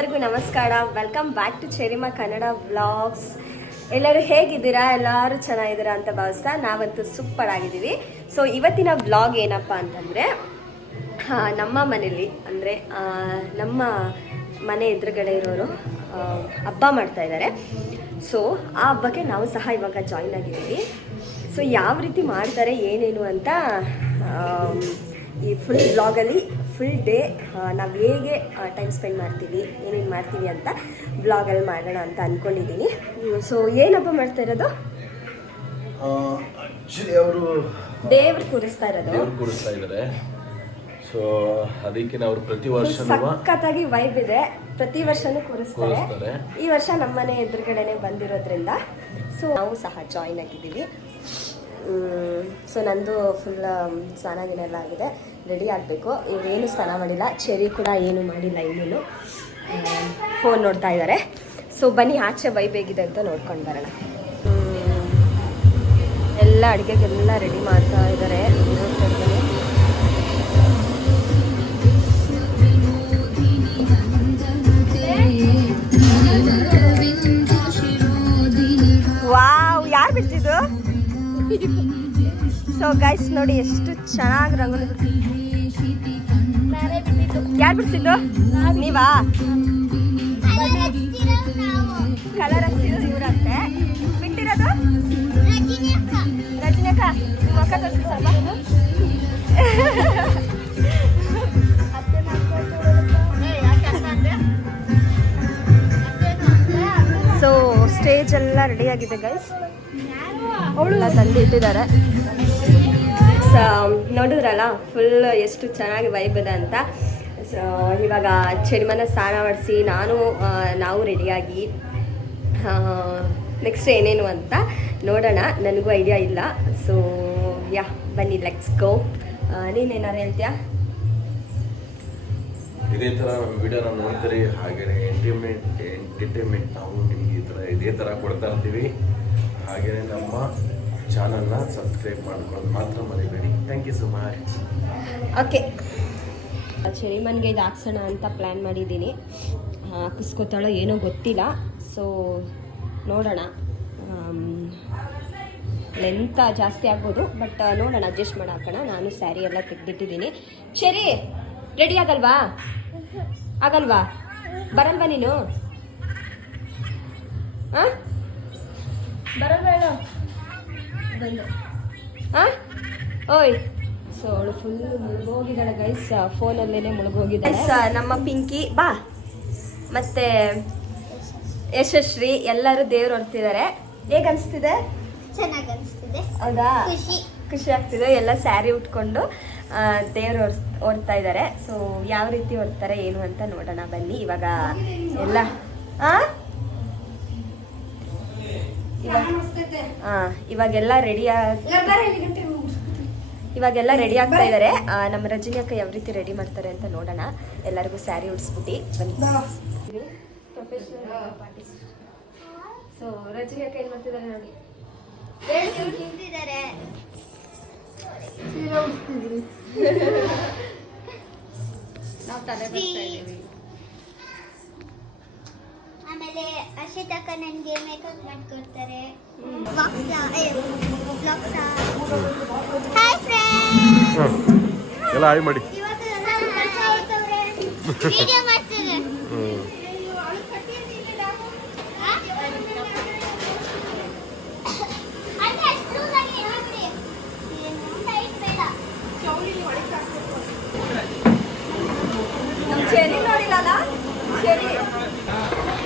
ಎಲ್ಲರಿಗೂ ನಮಸ್ಕಾರ. Welcome back to Cherima Kannada vlogs ಎಲ್ಲರೂ ಹೇಗಿದ್ದೀರಾ? ಎಲ್ಲರೂ ಚೆನ್ನಾಗಿದ್ದೀರಾ ಅಂತ ಭಾವಿಸ್ತಾ ನಾವಂತೂ ಸೂಪರ್ ಆಗಿದ್ದೀವಿ. ಸೊ ಇವತ್ತಿನ ವ್ಲಾಗ್ ಏನಪ್ಪ ಅಂತಂದರೆ ನಮ್ಮ ಮನೇಲಿ ಅಂದರೆ ನಮ್ಮ ಮನೆ ಎದುರುಗಡೆ ಇರೋರು ಹಬ್ಬ ಮಾಡ್ತಾ ಇದ್ದಾರೆ. ಸೊ ಆ ಹಬ್ಬಕ್ಕೆ ನಾವು ಸಹ ಇವಾಗ ಜಾಯ್ನ್ ಆಗಿದ್ದೀವಿ. ಸೊ ಯಾವ ರೀತಿ ಮಾಡ್ತಾರೆ, ಏನೇನು ಅಂತ ಈ ಫುಲ್ ಬ್ಲಾಗಲ್ಲಿ ಫುಲ್ ಡೇ ನಾವು ಹೇಗೆ ಟೈಮ್ ಸ್ಪೆಂಡ್ ಮಾಡ್ತೀವಿ ಏನೇನು ಮಾಡ್ತೀವಿ ಅಂತ ಬ್ಲಾಗಲ್ಲಿ ಮಾಡೋಣ ಅಂತ ಅಂದ್ಕೊಂಡಿದ್ದೀನಿ ಸೊ ಏನಪ್ಪ ಮಾಡ್ತಾ ಇರೋದು? ಅವರು ದೇವ್ರು ಕೂರಿಸ್ತಾ ಇರೋದು. ದೇವ್ರು ಕೂರಿಸ್ತಾ ಇದ್ದಾರೆ ಸೊ ಅದಕ್ಕೆ ನಾವು ಪ್ರತಿ ವರ್ಷನೂ ಸಖತ್ತಾಗಿ ವೈಬ್ ಇದೆ. ಪ್ರತಿ ವರ್ಷನೂ ಕೂರಿಸ್ತಾರೆ. ಕೂರಿಸ್ತಾರೆ. ಈ ವರ್ಷ ನಮ್ಮನೆ ಎದುರುಗಡೆನೆ ಬಂದಿರೋದ್ರಿಂದ ಸೊ ನಾವು ಸಹ ಜಾಯಿನ್ ಆಗಿದ್ದೀವಿ. ಸೊ ನಂದು ಫುಲ್ ಸ್ನಾನ ದಿನ ಎಲ್ಲ ಆಗಿದೆ. ರೆಡಿ ಆಗಬೇಕು. ಏನು ಸ್ನಾನ ಮಾಡಿಲ್ಲ. ಚೆರಿ ಕೂಡ ಏನು ಮಾಡಿಲ್ಲ ಇನ್ನೇನು. ಫೋನ್ ನೋಡ್ತಾ ಇದ್ದಾರೆ ಸೊ ಬನ್ನಿ, ಆಚೆ ಬೈ ಬೇಗಿದೆ ಅಂತ ನೋಡ್ಕೊಂಡು ಬರೋಣ. ಎಲ್ಲ ಅಡುಗೆಗೆಲ್ಲ ರೆಡಿ ಮಾಡ್ತಾ ಇದ್ದಾರೆ ಸೊ ಗೈಸ್ ನೋಡಿ ಎಷ್ಟು ಚೆನ್ನಾಗಿ ರಂಗೋಲಿ ಯಾರು ಬಿಡ್ತಿದ್ದು ನೀವಾ? ಕಲರ್ ಹಚ್ಚಿರೋದು ಇವ್ರಂತೆ. ಬಿಟ್ಟಿರೋದು? ರಜನಿಕ ನಿಮ್ಮ ಅಕ್ಕ ತೋರಿಸಿ ಸ್ವಲ್ಪ ಸೊ ಸ್ಟೇಜ್ ಎಲ್ಲ ರೆಡಿ ಆಗಿದೆ ಗೈಸ್ ಅವಳೆಲ್ಲ ತಂದು ಇಟ್ಟಿದ್ದಾರೆ. ಸೊ ನೋಡಿದ್ರಲ್ಲ ಫುಲ್ ಎಷ್ಟು ಚೆನ್ನಾಗಿ ವೈಬ್ ಇದೆ ಅಂತ. ಸೊ ಇವಾಗ ಚಡಿಮನ ಸ್ನಾನ ಮಾಡಿಸಿ ನಾನು ನಾವು ರೆಡಿಯಾಗಿ ನೆಕ್ಸ್ಟ್ ಏನೇನು ಅಂತ ನೋಡೋಣ. ನನಗೂ ಐಡಿಯಾ ಇಲ್ಲ. ಸೊ ಯಾ ಬನ್ನಿ ಲೆಟ್ಸ್ ಗೋ ನೀನೇನಾರು ಹೇಳ್ತೀಯಾ? ಇದೇ ಥರ ನಮ್ಮ ವಿಡಿಯೋನ ನೋಡ್ತೀರಿ ಹಾಗೆಯೇ ಎಂಟರ್ಟೈನ್ಮೆಂಟ್ ಎಂಟರ್ಟೈನ್ಮೆಂಟ್ ನಾವು ನಿಮಗೆ ಈ ಥರ ಇದೇ ಥರ ಕೊಡ್ತಾ ಇರ್ತೀವಿ. ಹಾಗೆಯೇ ನಮ್ಮ ಚಾನಲ್ನ ಸಬ್ಸ್ಕ್ರೈಬ್ ಮಾಡ್ಕೊಂಡು ಮಾತ್ರ ಮರಿಬೇಡಿ. Thank you so much okay. ಚಳಿಮನ್ಗೆ ಇದು ಹಾಕ್ಸೋಣ ಅಂತ ಪ್ಲ್ಯಾನ್ ಮಾಡಿದ್ದೀನಿ. ಹಾಕಿಸ್ಕೋತಾಳೋ ಏನೋ ಗೊತ್ತಿಲ್ಲ. ಸೊ ನೋಡೋಣ. ಲೆಂತ ಜಾಸ್ತಿ ಆಗ್ಬೋದು ಬಟ್ ನೋಡೋಣ ಅಡ್ಜಸ್ಟ್ ಮಾಡಿ ಹಾಕೋಣ. ನಾನು ಸ್ಯಾರಿ ಎಲ್ಲ ತೆಗೆದಿಟ್ಟಿದ್ದೀನಿ. ಚರಿ ರೆಡಿ ಆಗಲ್ವಾ? ಆಗಲ್ವಾ? ಬರಲ್ವಾ ನೀನು? ಹಾಂ ಬಂದು. ಹಾಂ ಓಯ್. ಸೊ ಅವಳು ಫುಲ್ ಮುಳುಗೋಗಿದ್ದಾಳೆ ಗೈಸ್ ಫೋನಲ್ಲೇನೆ ಮುಳುಗೋಗಿದ್ದಾಳೆ. ನಮ್ಮ ಪಿಂಕಿ ಬಾ. ಮತ್ತೆ ಯಶಸ್ವಿ ಎಲ್ಲರೂ ದೇವ್ರು ಹೊರ್ತಿದ್ದಾರೆ ಹೇಗೆ ಅನಿಸ್ತಿದೆ ಚೆನ್ನಾಗಿ ಅನಿಸ್ತಿದೆ ಹೌದಾ? ಖುಷಿ. ಖುಷಿ ಆಗ್ತಿದೆ. ಎಲ್ಲ ಸ್ಯಾರಿ ಉಟ್ಕೊಂಡು ದೇವ್ರು ಹೊರ್ ಹೊರ್ತಾ ಇದ್ದಾರೆ. ಸೊ ಯಾವ ರೀತಿ ಹೊರ್ತಾರೆ ಏನು ಅಂತ ನೋಡೋಣ. ಬನ್ನಿ ಇವಾಗ ಎಲ್ಲ. ಹಾಂ ಆ, ಇವಾಗೆಲ್ಲ ರೆಡಿ ಇವಾಗೆಲ್ಲ ರೆಡಿ ಆಗ್ತಾ ಇದ್ದಾರೆ ನಮ್ಮ ರಜನಿ ಅಕ್ಕ ಯಾವ ರೀತಿ ರೆಡಿ ಮಾಡ್ತಾರೆ ಅಂತ ನೋಡೋಣ. ಎಲ್ಲರಿಗೂ ಸ್ಯಾರಿ ಉಡ್ಸ್ಬಿಟ್ಟು ಬನ್ನಿ. ಸೊ ರಜನಿ ಅಕ್ಕ ಏನ್ ಮಾಡ್ತಿದ್ದಾರೆ ನೋಡಿ. ನಾವು ತಲೆ ಬರ್ತಾ ಇದೀವಿ ಆಮೇಲೆ ಅಶಿತಕ್ಕ ನನಗೆ ಮೇಕಪ್ ಮಾಡ್ಕೊಡ್ತಾರೆ. ಹಾಯ್ ಫ್ರೆಂಡ್ಸ್ ಎಲ್ಲ ಹಾಯ್ ಮಾಡಿ. ವಿಡಿಯೋ ಮಾಡ್ತಾರೆ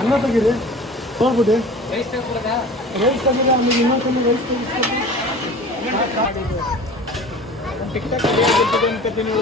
ಅನ್ನ ತೆಗೀರಿ ತೋರ್ಬಿಡಿ ರೈಸ್ ತೆಗೀರಿ. ಆಮೇಲೆ ಇನ್ನೊಂದ್ಸಲ ರೈಸ್ ತೆಗಿಸ್ಕೊಂಡು ಟಿಕ್ಟಾಕ್ ಅನ್ಕೋತೀನಿ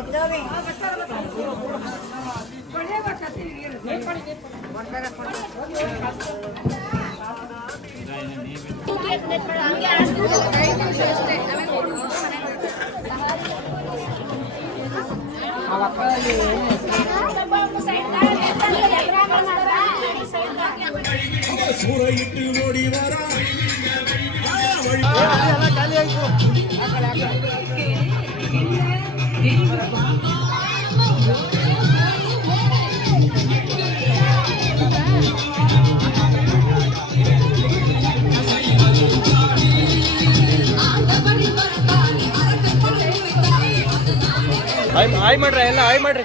¡Gracias! ಹಾಯ್ ಹಾಯ್ ಮಾಡ್ರಿ ಎಲ್ಲ ಹಾಯ್ ಮಾಡ್ರಿ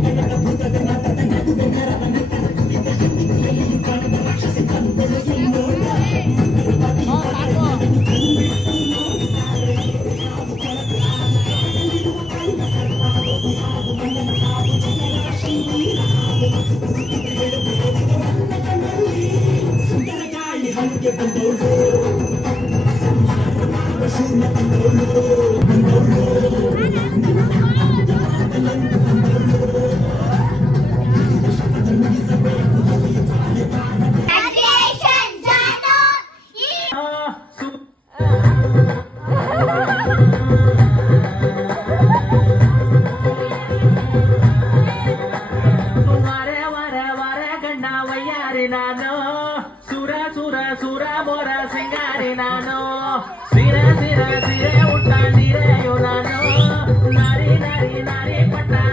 ಮೋರ ಸಿಂಗಾರಿ ನಾನು ಸಿರೆ ಸಿರೆ ಸಿರೆ ಉಟ್ಟಾಂಡಿರೆಯು ನಾನು ನಾರಿ ನಾರಿ ನಾರಿ ಪಟ್ಟ